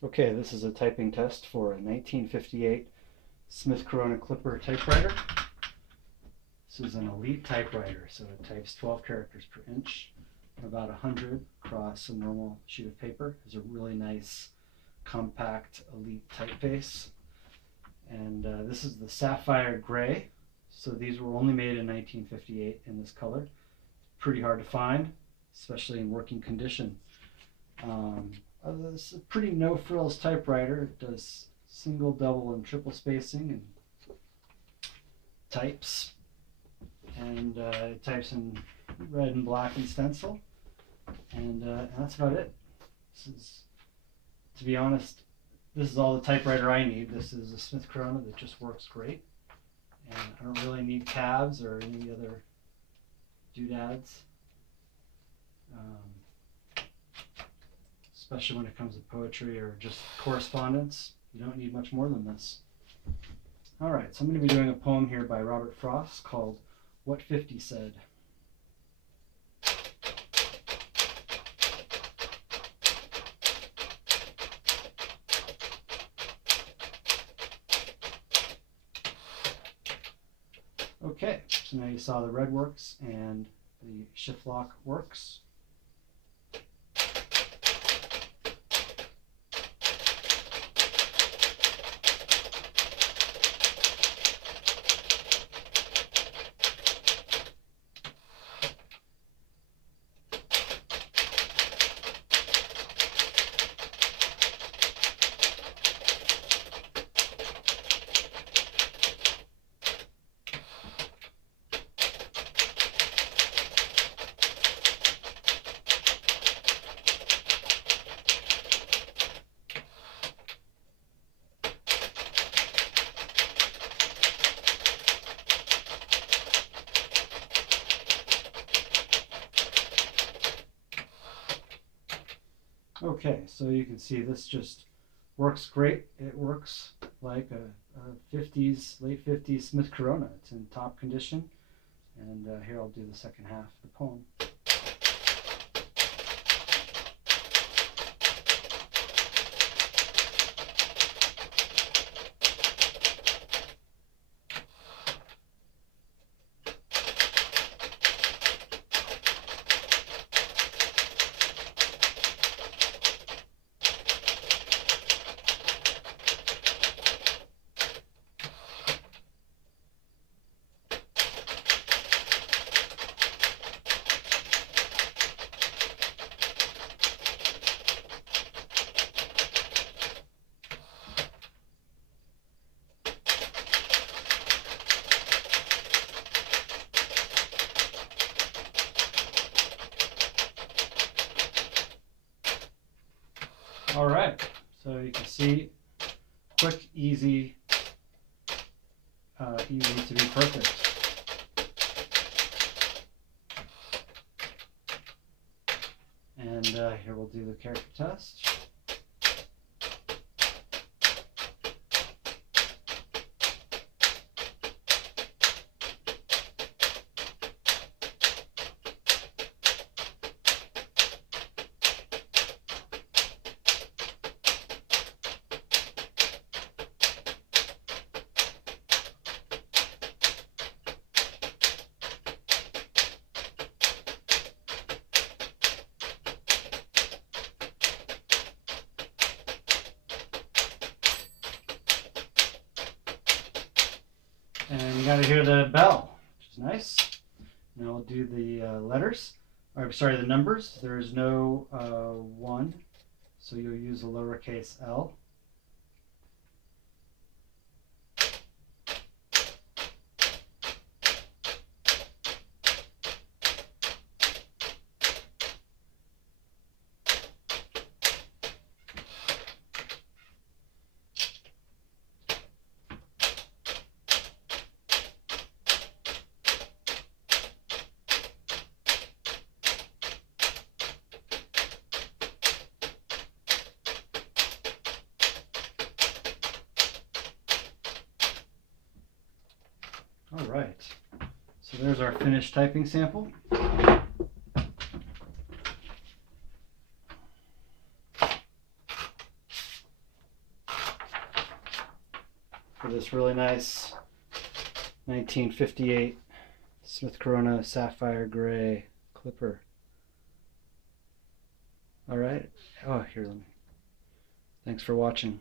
Okay, this is a typing test for a 1958 Smith Corona Clipper typewriter. This is an elite typewriter, so it types 12 characters per inch, about 100 across a normal sheet of paper. It's a really nice, compact, elite typeface. And this is the Sapphire Grey. So these were only made in 1958 in this color. Pretty hard to find, especially in working condition. It's a pretty no-frills typewriter. It does single, double, and triple spacing and types. And it types in red and black and stencil. And that's about it. This is, to be honest, this is all the typewriter I need. This is a Smith Corona that just works great. And I don't really need tabs or any other doodads. Especially when it comes to poetry or just correspondence. You don't need much more than this. Alright, so I'm going to be doing a poem here by Robert Frost called What 50 Said. Okay, so now you saw the red works and the shift lock works. Okay, so you can see this just works great. It works like a 50s, late 50s Smith Corona. It's in top condition. And here I'll do the second half of the poem. All right, so you can see, quick, easy, easy to be perfect. And here we'll do the character test. And you got to hear the bell, which is nice. Now we'll do the letters, or sorry, the numbers. There is no 1, so you'll use a lowercase l. All right, so there's our finished typing sample. for this really nice 1958 Smith Corona Sapphire Grey clipper. All right. Oh, here. Thanks for watching.